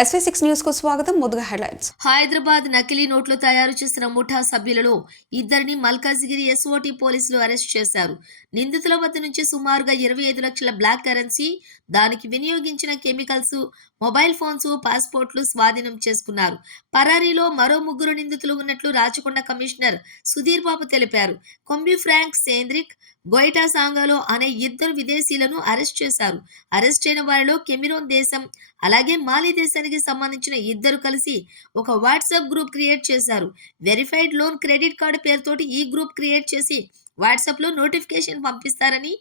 SV6 news కు స్వాగతం. ముందుగా హెడ్లైన్స్. హైదరాబాద్ నకిలీ నోట్లు తయారు చేసిన ముఠా సభ్యులలో ఇద్దరిని మల్కాజిగిరి ఎస్ఓటీ పోలీసులు అరెస్ట్ చేశారు. నిందితుల వద్ద నుంచి సుమారుగా 25 లక్షల బ్లాక్ కరెన్సీ, దానికి వినియోగించిన కెమికల్స్, మొబైల్ ఫోన్స్, పాస్పోర్ట్లు స్వాధీనం చేసుకున్నారు. పరారీలో మరో 3 నిందితులు ఉన్నట్లు రాచకొండ కమిషనర్ సుధీర్ బాబు తెలిపారు. కొంబి ఫ్రాంక్ సేంద్రిక్, గొయిటా సాంగాలో అనే 2 విదేశీయులను అరెస్ట్ చేశారు. అరెస్ట్ అయిన వారిలో కెమెరూన్ దేశం అలాగే మాలి దేశానికి సంబంధించిన 2 కలిసి ఒక వాట్సాప్ గ్రూప్ క్రియేట్ చేశారు. వెరిఫైడ్ లోన్ క్రెడిట్ కార్డు పేరుతోటి ఈ గ్రూప్ క్రియేట్ చేసి వాట్సాప్ లో నోటిఫికేషన్ పంపిస్తారని,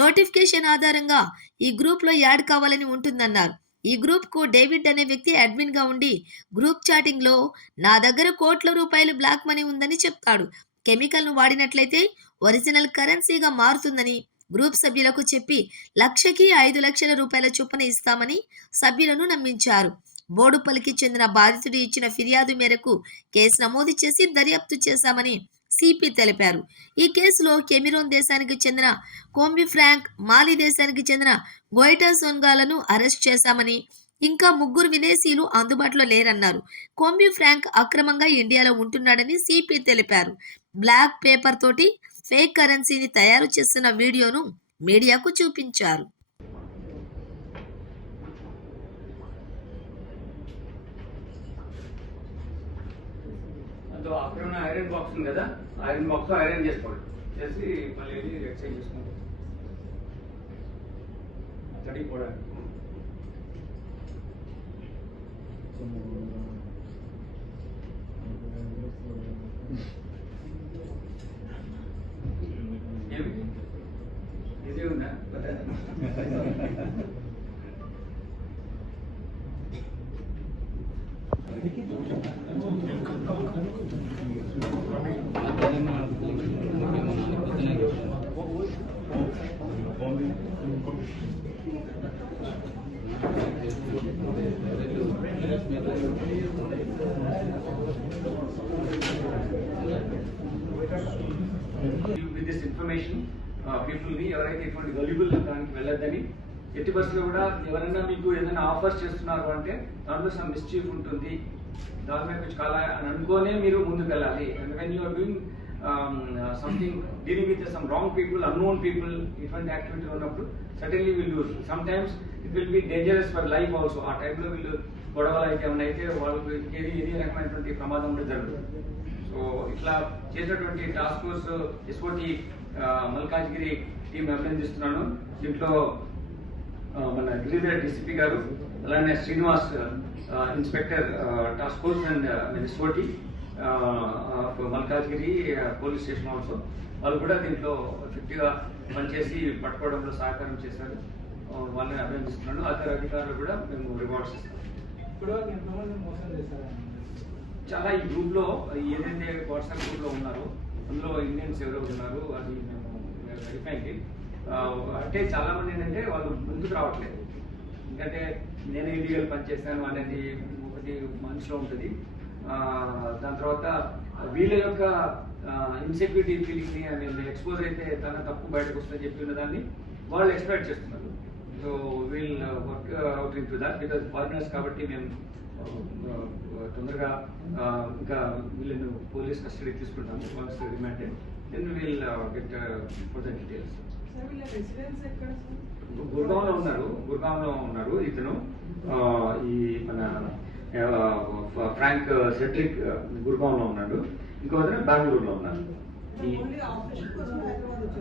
నోటిఫికేషన్ ఆధారంగా ఈ గ్రూప్ లో యాడ్ కావాలని ఉంటుందన్నారు. ఈ గ్రూప్ కు డేవిడ్ అనే వ్యక్తి అడ్మిన్ గా ఉండి గ్రూప్ చాటింగ్ లో నా దగ్గర కోట్ల రూపాయలు బ్లాక్ మనీ ఉందని చెప్తాడు. కెమికల్ ను వాడినట్లయితే ఒరిజినల్ కరెన్సీగా మారుతుందని గ్రూప్ సభ్యులకు చెప్పి 1,00,000కి 5 లక్షల రూపాయల చొప్పున ఇస్తామని సభ్యులను నమ్మించారు. బోడుపల్లికి చెందిన బాధితుడు ఇచ్చిన ఫిర్యాదు మేరకు కేసు నమోదు చేసి దర్యాప్తు చేశామని సిపి తెలిపారు. ఈ కేసులో కెమెరూన్ దేశానికి చెందిన కొంబి ఫ్రాంక్, మాలి దేశానికి చెందిన గొయిటా సోన్గాలను అరెస్ట్ చేశామని, ఇంకా 3 విదేశీయులు అందుబాటులో లేరన్నారు. కొంబి ఫ్రాంక్ అక్రమంగా ఇండియాలో ఉంటున్నాడని సిపి తెలిపారు. బ్లాక్ పేపర్ తోటి ఫేక్ కరెన్సీని తయారు చేస్తున్న వీడియోను మీడియాకు చూపించారు. అక్కడ ఉన్న ఐరన్ బాక్స్ ఉంది కదా, ఐరన్ బాక్స్ ఐరన్ చేసుకోండి, చేసి మళ్ళీ ఎక్స్చేంజ్ చేసుకోండి. తడి కూడా ఇదే ఉందా? With this information, people ని ఎవరైతే ఇటువంటి గల్యూబుల్ దానికి వెళ్ళొద్దని, ఎట్టి బస్సులో కూడా ఎవరైనా మీకు ఏదైనా ఆఫర్స్ చేస్తున్నారు అంటే దాంట్లో సమ్ మిస్చీఫ్ ఉంటుంది, దాని మీద కొంచెం కాలా అని అనుకోనే మీరు ముందుకు వెళ్ళాలి. And when you're doing something dealing with some wrong people, unknown people, ఇటువంటి యాక్టివిటీ ఉన్నప్పుడు suddenly will lose. Sometimes it will be dangerous for life also. ఆ టైంలో వీళ్ళు గొడవలు అయితే ఏమైనా అయితే వాళ్ళకి ఏది రకమైనటువంటి ప్రమాదం కూడా జరుగుతుంది. సో ఇట్లా చేసినటువంటి task force SOT Malkajgiri team అభినందిస్తున్నాను. దీంట్లో మన గిరిధర్ డిసిపి గారు, అలానే Srinivas inspector task force and SOT Malkajgiri police station also, వాళ్ళు కూడా దీంట్లో ఎఫెక్టివ్గా పనిచేసి పట్టుకోవడంలో సహకారం చేశారు. వాళ్ళని అభినందిస్తున్నాను. ఇతర అధికారులు కూడా మేము రివార్డ్స్ ఇస్తాం. చాలా ఈ గ్రూప్ లో ఏదైతే వాట్సాప్ గ్రూప్ లో ఉన్నారో అందులో ఇండియన్స్ ఎవరెవరు ఉన్నారు అది మేము వెరిఫైకి. అంటే చాలా మంది ఏంటంటే వాళ్ళు ముందుకు రావట్లేదు. ఎందుకంటే నేను ఇల్లీగల్ పని చేశాను అనేది ఒకటి మనసులో ఉంటుంది. దాని తర్వాత వీళ్ళ యొక్క ఇన్సెక్యూరిటీ ఫీలింగ్ ని వీళ్ళు ఎక్స్పోజ్ అయితే తన తప్పు బయటకు వస్తుందని చెప్పి ఉన్న దాన్ని వాళ్ళు ఎక్స్పెక్ట్ చేస్తున్నారు. So we'll work out into that because foreigners కాబట్టి మేము తొందరగా ఇంకా వీళ్ళను పోలీస్ కస్టడీ తీసుకుంటాము. Once remanded then will get further details. గుర్గాంలో ఉన్నారు ఇతను. ఈ మన ఫ్రాంక్ సెట్రిక్ గుర్గాంలో ఉన్నాడు, ఇంకో అతను బెంగళూరులో ఉన్నారు. ఈ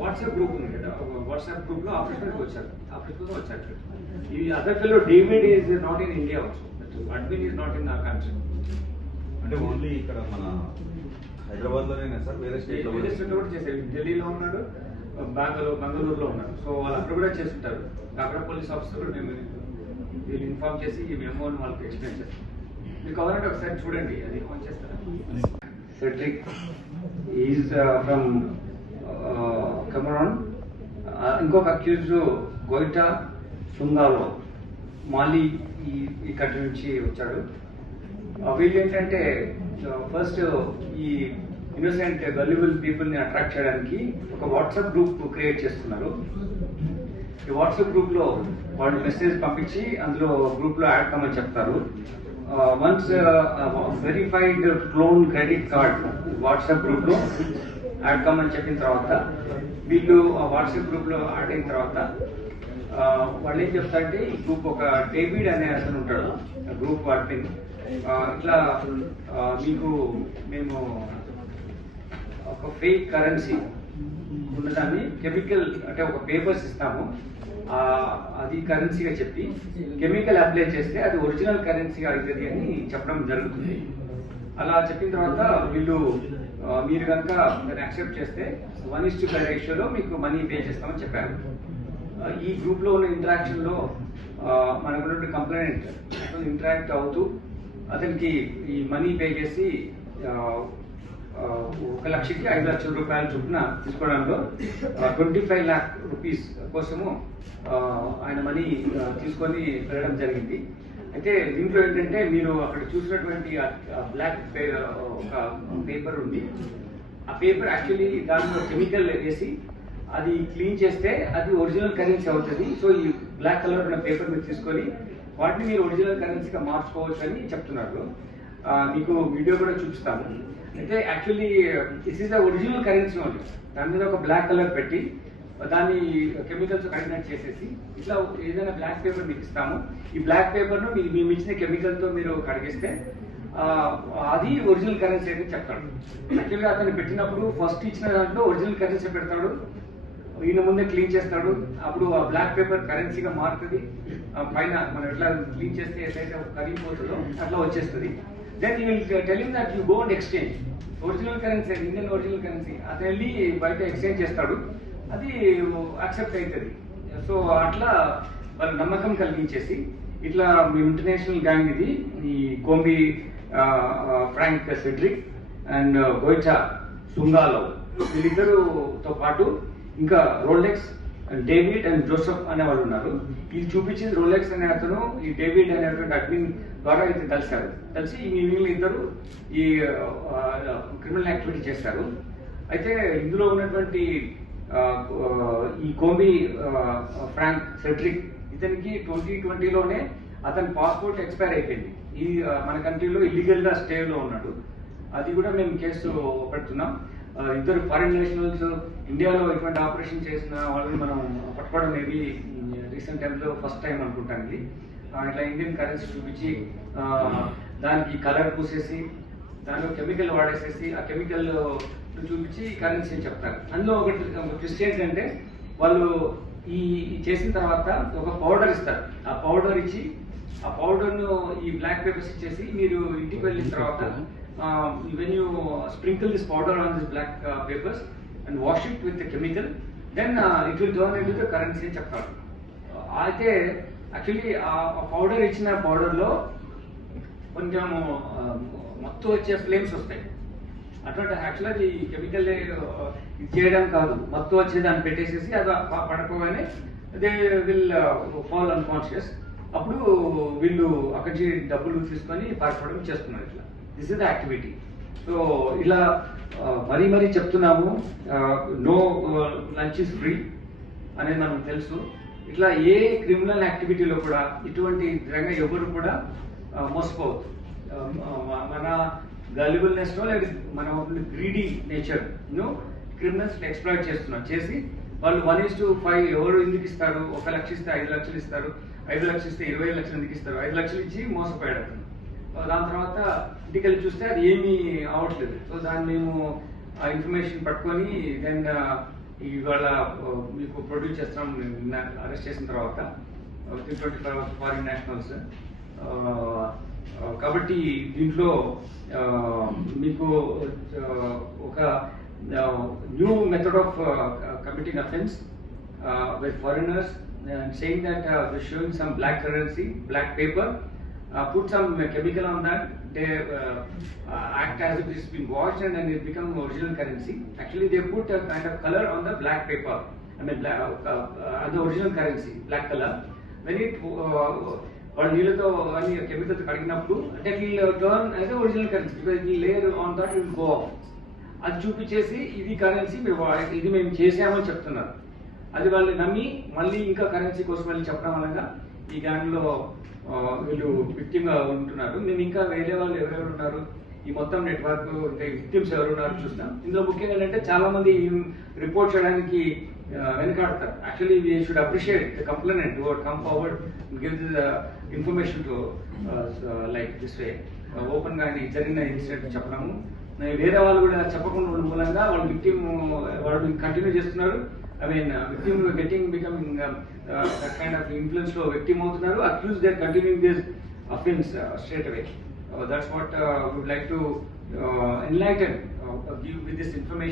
వాట్సాప్ గ్రూప్ ఉంది కదా, వాట్సాప్ గ్రూప్ లో ఆఫీస్ కోసం వచ్చారు. ఈ other fellow David is not in India also, admin is not in our country. అంటే ఓన్లీ ఇక్కడ మన హైదరాబాద్ లోనే సార్, వేరే స్టేట్ లో కూడా చేశారు. ఢిల్లీలో ఉన్నాడు, బెంగళూరులో ఉన్నారు. సో వాళ్ళు అక్కడ కూడా చేస్తుంటారు. అక్కడ పోలీస్ ఆఫీసర్ కూడా మేము వీళ్ళు ఇన్ఫార్మ్ చేసి ఈ మెమోని వాళ్ళకి ఎక్స్ప్లెయిన్ చేస్తాం. మీకు కావాలంటే ఒకసారి చూడండి, అది ఫోన్ చేస్తారా. సెట్రిక్ ఈజ్ ఫ్రమ్ కెమెరూన్. ఇంకొక అక్యూజ్ గొయిటా సుంగాలో, మాలి ఈ కంట్రీ నుంచి వచ్చాడు. వీళ్ళు ఏంటంటే ఫస్ట్ ఈ ఇన్నోసెంట్ గల్యూబుల్ పీపుల్ ని అట్రాక్ట్ చేయడానికి ఒక వాట్సాప్ గ్రూప్ క్రియేట్ చేస్తున్నారు. ఈ వాట్సాప్ గ్రూప్లో వాళ్ళు మెసేజ్ పంపించి అందులో గ్రూప్లో యాడ్ కమ్మని చెప్తారు. Once verified clone credit card WhatsApp గ్రూప్లో యాడ్ కమ్మని చెప్పిన తర్వాత వీళ్ళు ఆ వాట్సాప్ గ్రూప్లో యాడ్ అయిన తర్వాత వాళ్ళు ఏం చెప్తారంటే ఈ గ్రూప్ ఒక డేవిడ్ అనే అతను ఉంటాడు గ్రూప్ అడ్మిన్, ఇట్లా మీకు మేము ఒక ఫేక్ కరెన్సీ ఉన్నదాన్ని కెమికల్ అంటే ఒక పేపర్స్ ఇస్తాము, అది కరెన్సీగా చెప్పి కెమికల్ అప్లై చేస్తే అది ఒరిజినల్ కరెన్సీగా అవుతుంది అని చెప్పడం జరుగుతుంది. అలా చెప్పిన తర్వాత వీళ్ళు మీరు కనుక దాన్ని యాక్సెప్ట్ చేస్తే 1:5 రేషియోలో మీకు మనీ పే చేస్తామని చెప్పారు. ఈ గ్రూప్ లో ఉన్న ఇంటరాక్షన్ లో మనకున్నటువంటి కంప్లైంట్ ఇంటరాక్ట్ అవుతూ అతనికి ఈ మనీ పే చేసి 1 లక్షకి 5 లక్షల రూపాయల చొప్పున తీసుకోవడంలో 25 lakh rupees కోసము ఆయన మనీ తీసుకొని వెళ్ళడం జరిగింది. అయితే దీంట్లో ఏంటంటే మీరు అక్కడ చూసినటువంటి బ్లాక్ ఒక పేపర్ ఉంది, ఆ పేపర్ యాక్చువల్లీ దాంట్లో కెమికల్ వేసి అది క్లీన్ చేస్తే అది ఒరిజినల్ కరెన్సీ అవుతుంది. సో ఈ బ్లాక్ కలర్ ఉన్న పేపర్ మీరు తీసుకొని వాటిని మీరు ఒరిజినల్ కరెన్సీగా మార్చుకోవచ్చు అని చెప్తున్నారు. మీకు వీడియో కూడా చూపిస్తాము. అయితే actually this is the original currency only. దాని మీద ఒక బ్లాక్ కలర్ పెట్టి దాన్ని కెమికల్స్ కడిగినట్టు చేసేసి ఇట్లా ఏదైనా బ్లాక్ పేపర్ మీకు ఇస్తాము, ఈ బ్లాక్ పేపర్ను మేము ఇచ్చిన కెమికల్తో మీరు కడిగిస్తే అది ఒరిజినల్ కరెన్సీ అయితే చెప్తాడు. యాక్చువల్గా అతను పెట్టినప్పుడు ఫస్ట్ ఇచ్చిన దాంట్లో ఒరిజినల్ కరెన్సీ పెడతాడు, ఈయన ముందే క్లీన్ చేస్తాడు, అప్పుడు ఆ బ్లాక్ పేపర్ కరెన్సీగా మారుతుంది. పైన మనం ఎట్లా క్లీన్ చేస్తే ఏదైతే కరిగిపోతుందో అట్లా వచ్చేస్తుంది. Then you will telling that you go and exchange original currency, Indian original currency. అతను వెళ్ళి బయట ఎక్స్చేంజ్ చేస్తాడు, అది యాక్సెప్ట్ అవుతుంది. సో అట్లా వాళ్ళు నమ్మకం కలిగించేసి ఇట్లా మీ ఇంటర్నేషనల్ గ్యాంగ్ ఇది, ఈ కోంబి ఫ్రాంక్ సెడ్రిక్ అండ్ గోయిచా సుంగాలో వీళ్ళిద్దరుతో పాటు ఇంకా రోలెక్స్ డేవిడ్ అండ్ జోసెఫ్ అనే వాళ్ళు ఉన్నారు. ఇది చూపించింది రోలెక్స్ అనే అతను ఈ డేవిడ్ అనేటువంటి అడ్మిన్ ద్వారా అయితే కలిశారు. కలిసి ఈ మిగిలిన ఇద్దరు ఈ క్రిమినల్ యాక్టివిటీ చేశారు. అయితే ఇందులో ఉన్నటువంటి ఈ కోంబి ఫ్రాంక్ సెడ్రిక్ ఇతనికి 2020లోనే అతని పాస్పోర్ట్ ఎక్స్పైర్ అయిపోయింది. ఈ మన కంట్రీలో ఇల్లీగల్ గా స్టేలో ఉన్నాడు. అది కూడా మేము కేసు పెడుతున్నాం. ఇద్దరు ఫారిన్ నేషనల్స్ ఇండియాలో ఇటువంటి ఆపరేషన్ చేసిన వాళ్ళని మనం పట్టుకోవడం మేబీ రీసెంట్ టైమ్స్ లో ఫస్ట్ టైం అనుకుంటాను. ఇది ఇట్లా ఇండియన్ కరెన్సీ చూపించి దానికి కలర్ పూసేసి దానిలో కెమికల్ వాడేసేసి ఆ కెమికల్ చూపించి కరెన్సీ అని చెప్తారు. అందులో ఒకటి ట్విస్ట్ ఏంటంటే వాళ్ళు ఈ చేసిన తర్వాత ఒక పౌడర్ ఇస్తారు. ఆ పౌడర్ ఇచ్చి ఆ పౌడర్ను ఈ బ్లాక్ పేపర్స్ ఇచ్చేసి మీరు ఇంటికి వెళ్ళిన తర్వాత when you sprinkle this powder on this black papers and wash it with chemical then it will turn into currency అని చెప్తారు. అయితే యాక్చువల్లీ ఆ పౌడర్ ఇచ్చిన పౌడర్లో కొంచెం మొత్తం వచ్చే ఫ్లేమ్స్ వస్తాయి. అటువంటి యాక్చువల్గా అది కెమికల్ ఇది చేయడం కాదు, మొత్తం వచ్చి దాన్ని పెట్టేసేసి అది పడకపోగానే దే విల్ ఫాల్ అన్కాన్షియస్. అప్పుడు వీళ్ళు అక్కడి నుంచి డబ్బులు తీసుకొని పారిపోవడం చేస్తున్నారు. ఇట్లా this is the activity. So ఇలా మరీ చెప్తున్నాము, నో లంచ్ ఇస్ ఫ్రీ అనేది మనకు తెలుసు. ఇట్లా ఏ క్రిమినల్ యాక్టివిటీలో కూడా ఇటువంటి విధంగా ఎవరు కూడా మోసపోవద్దు. మన గల్లిబుల్నెస్ లో లేదా మన గ్రీడీ నేచర్ క్రిమినల్స్ ఎక్స్ప్లాయిట్ చేస్తున్నారు. చేసి వాళ్ళు 1:5 ఎవరు ఎందుకు ఇస్తారు, 1 లక్ష ఇస్తే 5 లక్షలు ఇస్తారు, 5 లక్షలు ఇస్తే 20 లక్షలు ఎందుకు ఇస్తారు, 5 లక్షలు ఇచ్చి మోసపోయాడు అతను. దాని తర్వాత ఇంటికి వెళ్ళి చూస్తే అది ఏమీ అవట్లేదు. సో దాన్ని మేము ఆ ఇన్ఫర్మేషన్ పట్టుకొని దెన్ ఇవాళ మీకు ప్రొడ్యూస్ చేస్తాం. అరెస్ట్ చేసిన తర్వాత 25 ఫారిన్ నేషనల్స్. కాబట్టి దీంట్లో మీకు ఒక new method of committing offence with foreigners saying that we're showing some black currency, black paper, put some chemical on that, they act as if it's been washed and then it become original currency. Actually they put a kind of color on the black paper, I mean the original currency, black color. When it వాళ్ళు నీళ్ళతో అన్ని కెమికల్తో కడిగినప్పుడు అంటే వీళ్ళు turn అయితే original currency, because ఈ layer on that will go of. అది చూపించేసి ఇది కరెన్సీ ఇది మేము చేసామని చెప్తున్నారు. అది వాళ్ళని నమ్మి మళ్ళీ ఇంకా కరెన్సీ కోసం వెళ్ళి చెప్పడం వల్ల ఈ గ్యాంగ్ లో వీళ్ళు విక్టిమ్ గా ఉంటున్నారు. మేము ఇంకా వేరే వాళ్ళు ఎవరెవరు ఉన్నారు, ఈ మొత్తం నెట్వర్క్ ఇంకా విక్టిమ్స్ ఎవరు ఉన్నారు చూస్తాం. ఇందులో ముఖ్యంగా ఏంటంటే చాలా మంది రిపోర్ట్ చేయడానికి వెనకాడతారు. Actually we should appreciate the complainant to come forward give the information to like this way open గా జరిగిన ఇన్సిడెంట్ చెప్పడము. వేరే వాళ్ళు కూడా చెప్పకుండా ఉండడం మూలంగా వాళ్ళు విక్టిమ్ వాళ్ళు కంటిన్యూ చేస్తున్నారు. I mean, victim becoming that kind of influence లో victim అవుతున్నారు. Accused, they are continuing this offense straight away. That's what we would like to enlighten, give with this information.